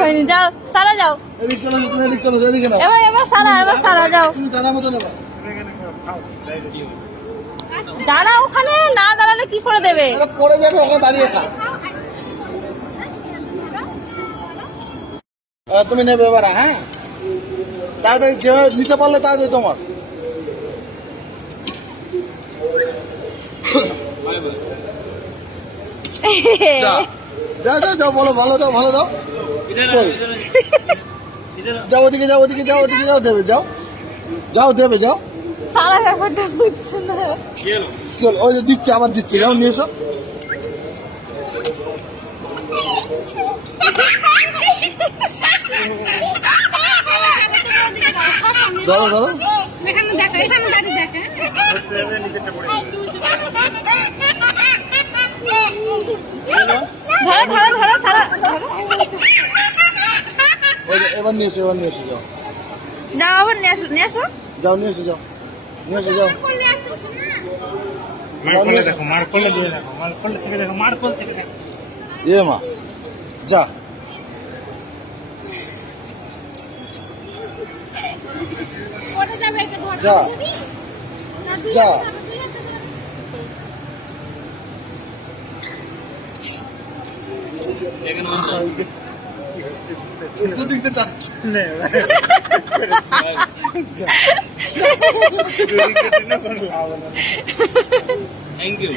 হয়নি, যাও সারা যাও। এবার সারা, এবার সারা যাও। দাঁড়া, ওখানে না দাঁড়ালে কি করে দেবে? পড়ে যাবে, ওখানে দাঁড়িয়ে থাক। তুমি নেবে এবার। হ্যাঁ, তাড়াতাড়ি যেভাবে নিতে পারলে তাড়াতাড়ি তোমার। যাও যাও যাও, বলো ভালো দাও, ভালো দাও। যাও ওদিকে, যাও ওদিকে, যাও ওদিকে, যাও দেবে, যাও যাও দেবে, যাও। সারা ব্যাপারটা বুঝছে না। চল, ওই যে দিচ্ছে, আবার দিচ্ছে, যাও নিয়ে এসো। ধরো ধরো, এবার নিয়ে এসো, এবার নিয়ে এসো, যাও যাও, আবার নিয়ে আসো, নিয়ে আসো। যাও নিয়ে এসো, যাও নিয়ে এসো, যাও। এ মা, যা যা যা। দুদিকে টানছে। Thank you.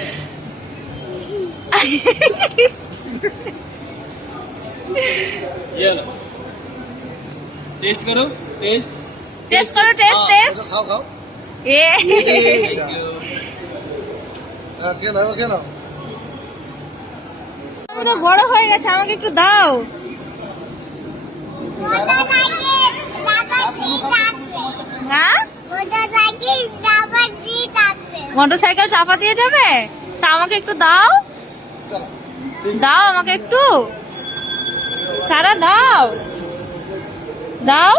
ये लो, टेस्ट करो, टेस्ट টেস্ট করো, টেস্ট টেস্ট। খাও খাও। এ কেন কেন তো বড় হয়ে গেছে, আমাকে একটু দাও। হ্যাঁ, মোটরসাইকেল চাপা দিয়ে যাবে? তা আমাকে একটু দাও, দাও আমাকে একটু, সারা দাও, দাও।